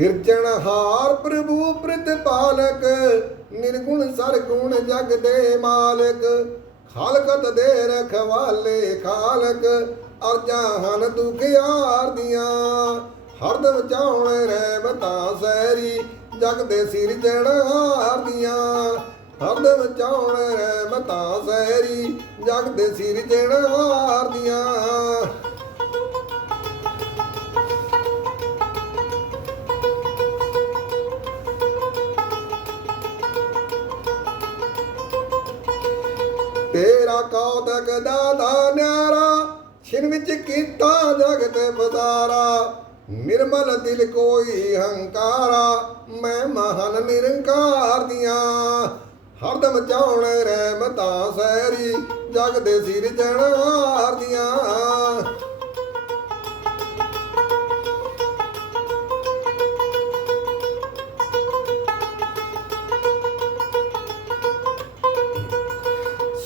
ਸਿਰਜਣਹਾਰ ਪ੍ਰਭੂ ਪ੍ਰਤਪਾਲਕ ਨਿਰਗੁਣ ਸਰਗੁਣ ਜਗ ਦੇ ਮਾਲਕ, ਖਾਲਕਤ ਦੇ ਰਖਵਾਲੇ ਖਾਲਕ, ਅਰਜਾਂ ਹਨ ਦੁਖਿਆਰ ਦੀਆਂ ਹਰਦਮ ਚਾਉਣ ਰਹਿਮਤਾਂ ਸਹਿਰੀ, ਜਗ ਦੇ ਸਿਰਜਣਹਾਰ ਦੀਆਂ ਹਰਦਮ ਚਾਉਣ ਰਹਿਮਤਾਂ ਸਹਿਰੀ, ਜਗ ਦੇ ਸਿਰਜਣਹਾਰ ਦੀਆਂ। ਤੇਰਾ ਕੌਤਕ ਦਾ ਨਿਆਰਾ, ਛਿਨ ਵਿੱਚ ਕੀਤਾ ਜਗਤ ਬਜ਼ਾਰਾ ਨਿਰਮਲ ਦਿਲ ਕੋਈ ਹੰਕਾਰਾ, ਮੈਂ ਮਹਾਨ ਨਿਰੰਕਾਰ ਦੀਆਂ। ਹਰਦਮ ਚਾਉਣ ਰਹਿਮਤਾਂ ਸਹਿਰੀ, ਜਗ ਦੇ ਸਿਰ ਜਣਾਰ ਦੀਆਂ।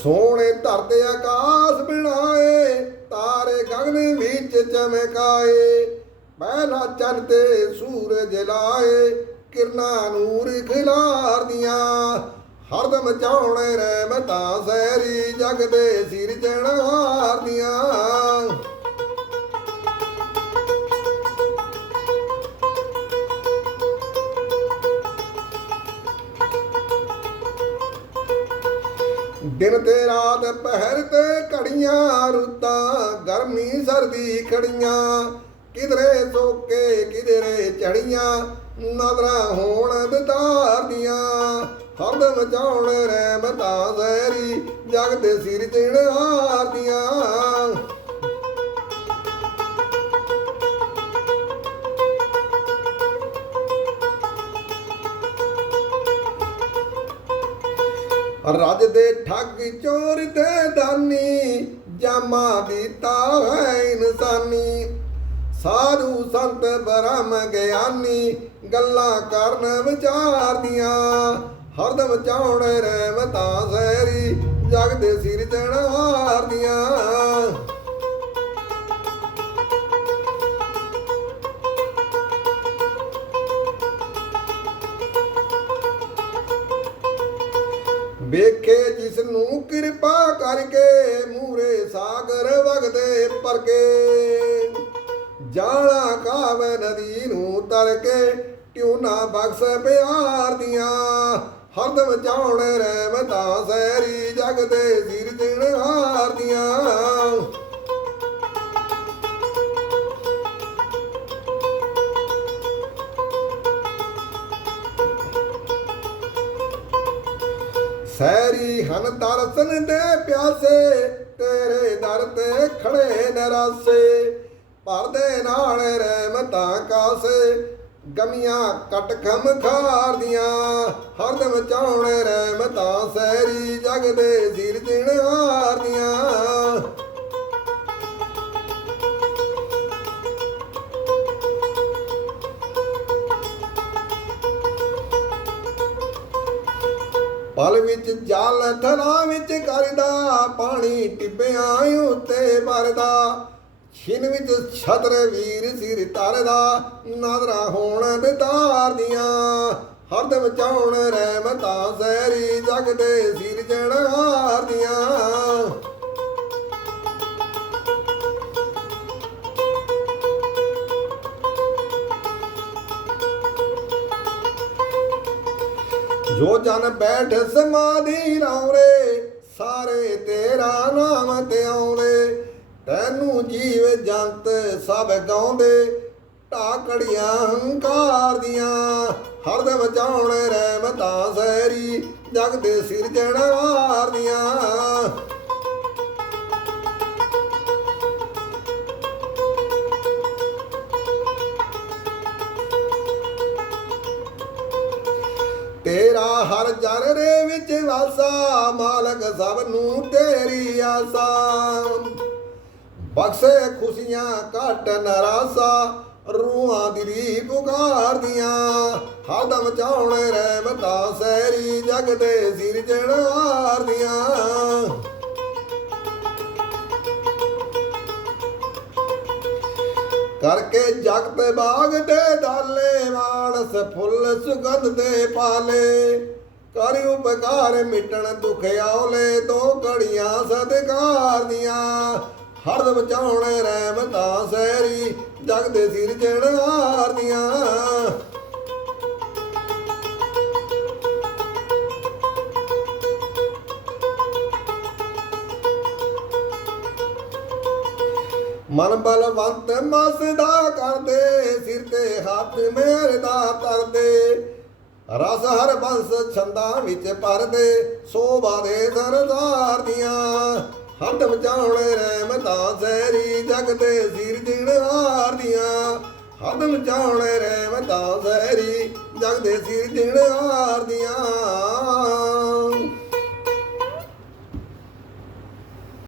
ਸੋਹਣੇ ਧਰਤੇ ਆਕਾਸ਼ ਬਣਾਏ, ਤਾਰੇ ਗਗਨ ਵਿੱਚ ਚਮਕਾਏ ਪਹਿਲਾ ਚੰਨ ਤੇ ਸੂਰਜ ਲਾਏ, ਕਿਰਨਾਂ ਨੂਰ ਖਿਲਾਰਦੀਆਂ ਹਰਦਮ ਚਾਉਣ ਰਹਿਮਤਾਂ, ਸਹਿਰੀ ਜਗ ਦੇ ਸਿਰ ਜਣਾਰਦੀਆਂ ਦਿਨ ਤੇ ਰਾਤ ਪਹਿਰ ਤੇ ਘੜੀਆਂ ਰੁੱਤਾਂ, ਗਰਮੀ ਸਰਦੀ ਖੜੀਆਂ। ਕਿਧਰੇ ਸੋਕੇ, ਕਿਧਰੇ ਚੜੀਆਂ ਨਜ਼ਰਾਂ ਹੋਣ ਦਿਦਾਰ ਦੀਆਂ। ਹਰਦਮ ਚਾਉਣ ਰਹਿਮਤਾਂ ਜ਼ਹਿਰੀ ਜਗ ਦੇ ਸਿਰ ਦੇਣ ਦੀਆਂ ਰਜ ਦੇ ਠੱਗ ਚੋਰ ਤੇ ਦਾਨੀ, ਜਾਮਾ ਦਿੱਤਾ ਹੈ ਇਨਸਾਨੀ। ਸਾਧੂ ਸੰਤ ਬ੍ਰਹਮ ਗਿਆਨੀ, ਗੱਲਾਂ ਕਰਨ ਵਿਚਾਰਦੀਆਂ ਹਰਦਮ ਚਾਉਣ ਰਹਿਮਤਾਂ ਸਹਿਰੀ ਜਗ ਦੇ ਸਿਰ ਜਣਾਰਦੀਆਂ ਵੇਖੇ ਜਿਸ ਨੂੰ ਕਿਰਪਾ ਕਰਕੇ ਮੂਰੇ ਸਾਗਰ ਵਗਦੇ ਪਰਕੇ। ਜਾਣਾ ਕਾਵੇ ਨਦੀ ਨੂੰ ਤਰ ਕੇ ਕਿਉ ਨਾ ਬਖਸ਼ ਪਿਆਰ ਦੀਆਂ। ਹਰਦਮ ਚਾਉਣ ਰਹਿਮਤਾਂ, ਸਹਿਰੀ ਜਗ ਦੇ ਸਿਰ ਦਿਨਹਾਰ ਦੀਆਂ। ਸੈਰੀ ਹਨ ਦਰਸ਼ਨ ਦੇ ਪਿਆਸੇ, ਤੇਰੇ ਦਰ ਤੇ ਖੜੇ ਨਰਾਸੇ। ਭਰਦੇ ਨਾਲ ਰਹਿਮਤਾਂ ਕਾਸੇ, ਗਮੀਆਂ ਕਟ ਖਮ ਖਾਰਦੀਆਂ ਹਰਦਮ ਚਾਉਣ ਰਹਿਮਤਾਂ ਸੈਰੀ ਜਗ ਦੇ ਸਿਰ ਦਿਨਹਾਰਦੀਆਂ ਪਲ ਵਿੱਚ ਜਲ ਥਲਾ ਵਿੱਚ ਕਰਦਾ, ਪਾਣੀ ਟਿੱਬਿਆਂ ਉੱਤੇ ਭਰਦਾ ਛਿਨ ਵਿੱਚ ਛਤਰ ਵੀਰ ਸਿਰ ਤਰਦਾ ਨਜ਼ਰਾਂ ਹੋਣ ਦਿਤਾਰ ਦੀਆਂ। ਹਰਦਮ ਚਾਉਣ ਰਹਿਮਤਾਂ ਸਹਿਰੀ ਜਗ ਦੇ ਸਿਰ ਜਣਾਰ ਦੀਆਂ। ਜੋ ਜਨ ਬੈਠ ਸਮਾਧੀ ਲਾਉਰੇ ਸਾਰੇ ਤੇਰਾ ਨਾਮ ਤੇ ਆਉਂਦੇ। ਤੈਨੂੰ ਜੀਵ ਜੰਤ ਸਭ ਗਾਉਂਦੇ। ਢਾਕੜੀਆਂ ਹੰਕਾਰ ਦੀਆਂ ਹਰਦਮ ਚਾਉਣ ਰਹਿਮਤਾਂ ਸਹਿਰੀ। ਜਗ ਦੇ ਸਿਰ ਦੀਆਂ। ਤੇਰਾ ਹਰ ਜਰ ਦੇ ਵਿੱਚ ਵਾਸਾ, ਮਾਲਕ ਸਭ ਨੂੰ ਤੇਰੀ ਆਸਾ। ਬਖਸ਼ੇ ਖੁਸ਼ੀਆਂ ਘਟ ਨਰਾਸਾ, ਰੂਹਾਂ ਦੀ ਰੀ ਪੁਕਾਰਦੀਆਂ। ਹਰਦਮ ਚਾਉਣ ਰਹਿਮਤਾਂ, ਸਹਿਰੀ ਜਗ ਦੇ ਸਿਰ ਜਣਾਰਦੀਆਂ ਕਰਕੇ ਜਗਤ ਬਾਗ ਤੇ ਦਾਲੇ ਵਾਣ ਫੁੱਲ ਸੁਗੰਧ ਦੇ ਪਾਲੇ। ਕਰਿ ਉਪਕਾਰ ਮਿਟਣ ਦੁਖ ਆਉਲੇ, ਦੋ ਘੜੀਆਂ ਸਦਕਾਰ ਦੀਆਂ। ਹਰਦ ਬਚਾਉਣ ਰਹਿਮਤਾਂ ਸਹਿਰੀ, ਜਗ ਦੇ ਸਿਰ ਜਣ ਦੀਆਂ। ਮਨ ਬਲਵੰਤ ਮਸਦਾ ਕਰਦੇ, ਸਿਰ ਤੇ ਹੱਥ ਮੇਰ ਦਾ ਰਸ ਹਰ ਬੰਸ ਛੰਦਾਂ ਵਿੱਚ ਭਰਦੇ, ਸੋਭਾ ਦੇ ਸਰਦਾਰ ਦੀਆਂ। ਹੱਥ ਮਚਾਉਣ ਰਹਿਮਤਾਂ ਸਹਿਰੀ ਜਗ ਦੇ ਸਿਰ ਜਿਣਾਰ ਦੀਆਂ। ਹੱਥ ਮਚਾਉਣ ਰਹਿਮਤਾਂ ਸਹਿਰੀ ਜਗ ਦੇ ਸਿਰ ਜਿਣਾਰ ਦੀਆਂ।